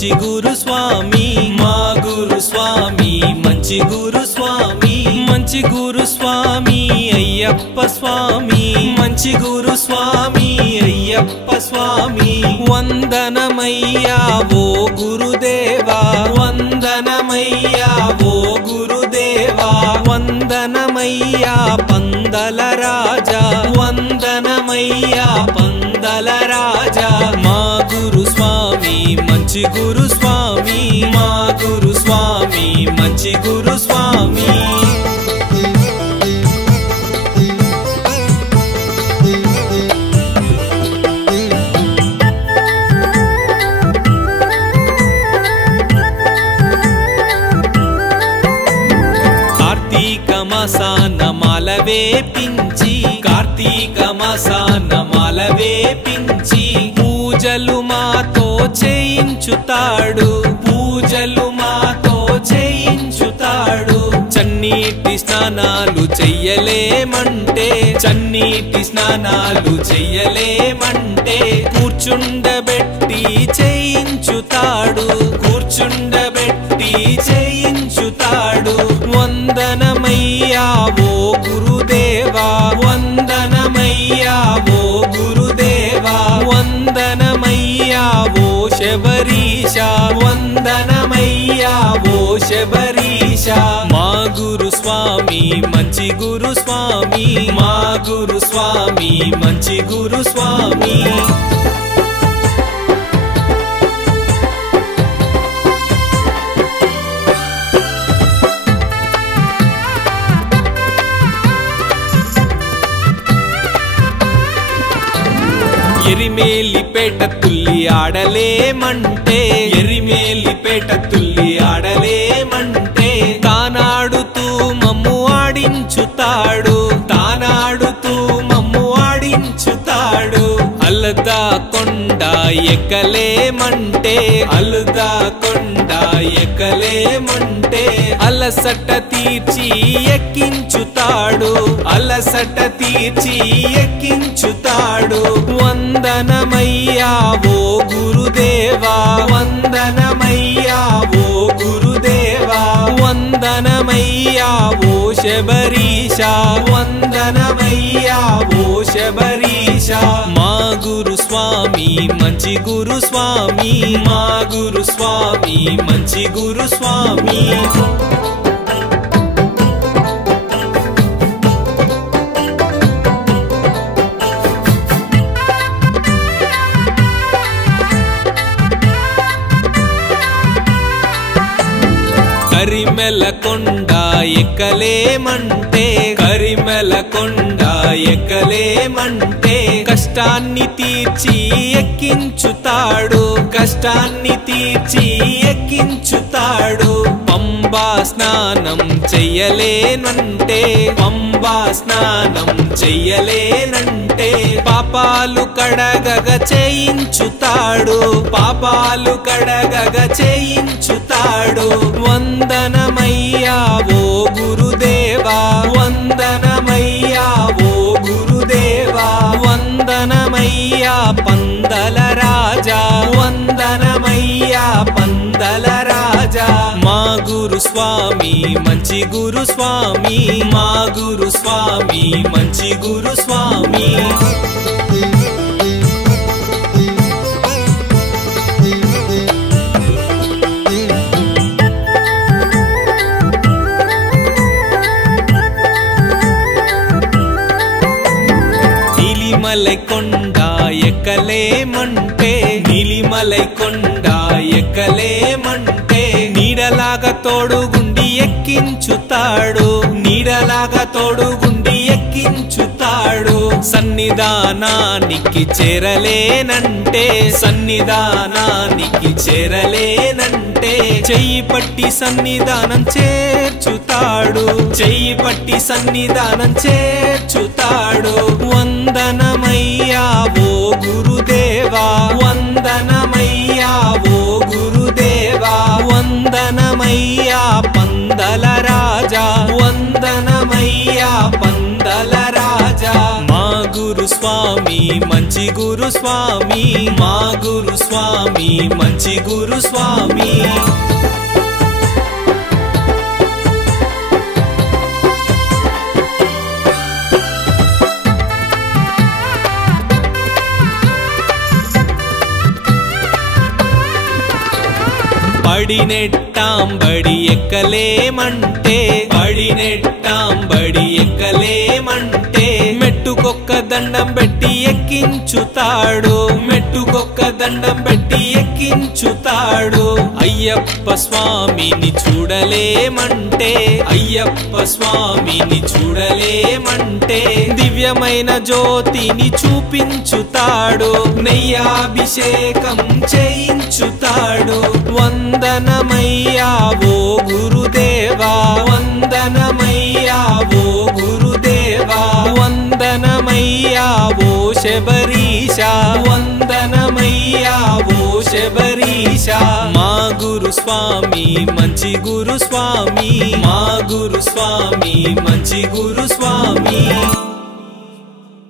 మంచి గురు స్వామి మా గురు స్వామి మంచి గురు స్వామి మంచి గురు స్వామి అయ్యప్ప స్వామి మంచి గురు స్వామి అయ్యప్ప స్వామి వందనమయ్యా ఓ గురుదేవా వందనమయ్యా ఓ గురుదేవా వందనమయ్యా పందల రాజా వందనమయ్యా పందల రాజా మా గురు స్వామి మంచి గురు స్వామి మా గురు స్వామి మంచి గురు స్వామి కార్తీక మాసాన మాల వేపించి కార్తీక మాసాన మాల వేపించి పూజలు మాతో చేయించుతాడు పూజలు మాతో చేయించుతాడు చన్నీటి స్నానాలు చెయ్యలేమంటే చన్నీటి స్నానాలు చెయ్యలేమంటే కూర్చుండబెట్టి చేయించుతాడు కూర్చుండబెట్టి చేయించుతాడు వందనమయ్యా ఓ గురుదేవా వందనమయ్యా ఓ గురుదేవా వందనమయ్యా ఓ శబరీశ వందనమయ్యా ఓ శబరీశ మా గురు స్వామి మంచి గురు స్వామి మా గురు స్వామి మంచి గురు స్వామి ఎరిమేలిపేట తుల్లి ఆడలేమంటే ఎరిమేలిపేట తుల్లి ఆడలేమంటే తానాడుతూ మమ్ము ఆడించుతాడు తానాడుతూ మమ్ము ఆడించుతాడు అలదా కొండ ఎక్కలేమంటే అలదా కొండ ఎక్కలేమంటే అలసట తీర్చి ఎక్కించుతాడు అలసట తీర్చి ఎక్కించుతాడు వందనమయ్యా ఓ గురుదేవా వందనమయ్యా ఓ గురుదేవా వందనమయ్యా ఓ శబరీశ వందనమయ్యా ఓ శబరీశ మా గురు స్వామి మంచి గురు స్వామి మా గురు స్వామి మంచి గురు స్వామి కరిమెల కొండ ఎక్కలేమంటే కరిమెల కొండ ఎక్కలేమంటే కష్టాన్ని తీర్చి ఎక్కించుతాడు కష్టాన్ని తీర్చి ఎక్కించుతాడు పంబా స్నానం చెయ్యలేనంటే పంబా స్నానం చెయ్యలేనంటే పాపాలు కడగగ చేయించుతాడు పాపాలు కడగగ చేయించుతాడు వందనమయ్యా ఓ గురుదేవా వందనమయ్యా ఓ గురుదేవా వందనమయ్యా పందల రాజా వందనమయ్యా పందల రాజా మా గురు స్వామి మంచి గురు స్వామి మా గురు స్వామి మంచి గురు స్వామి నీలిమలై కొండ ఎక్కలేమంటే నీలిమలై కొండ ఎక్కలేమంటే నీడలాగా తోడుగుండి ఎక్కించుతాడు నీడలాగా తోడుగుండి ఎక్కించుతాడు సన్నిధానానికి చేరలేనంటే సన్నిధానానికి చేరలేనంటే చెయ్యి పట్టి సన్నిధానం చేర్చుతాడు చెయ్యి పట్టి సన్నిధానం చేర్చుతాడు వందనమయ్యా ఓ గురుదేవా వందనమయ్యా ఓ గురుదేవా వందనమయ్యా పందల రాజా వందనమయ్యా పందల రాజా మా గురు స్వామి మంచి గురు స్వామి మా గురు స్వామి మంచి గురు స్వామి పడినెట్టాంబడి ఎక్కలేమంటే పడినెట్టాంబడి ఎక్కలేమంటే మెట్టుకొక్క దండం పెట్టి ఎక్కించుతాడు మెట్టుకొక్క దండం పెట్టి ఎక్కించుతాడు అయ్యప్ప స్వామిని చూడలేమంటే అయ్యప్ప స్వామిని చూడలేమంటే దివ్యమైన జ్యోతిని చూపించుతాడు నెయ్యాభిషేకం చేయించుతాడు వందనమయ్యా ఓ గురుదేవా వందనమయ్యా ఓ గురుదేవా వందనమయ్యా ఓ శబరీశ వందనమయ్యా ఓ శబరీశ మా గురు స్వామి మంచి గురు స్వామి మా గురు స్వామి మంచి గురు స్వామి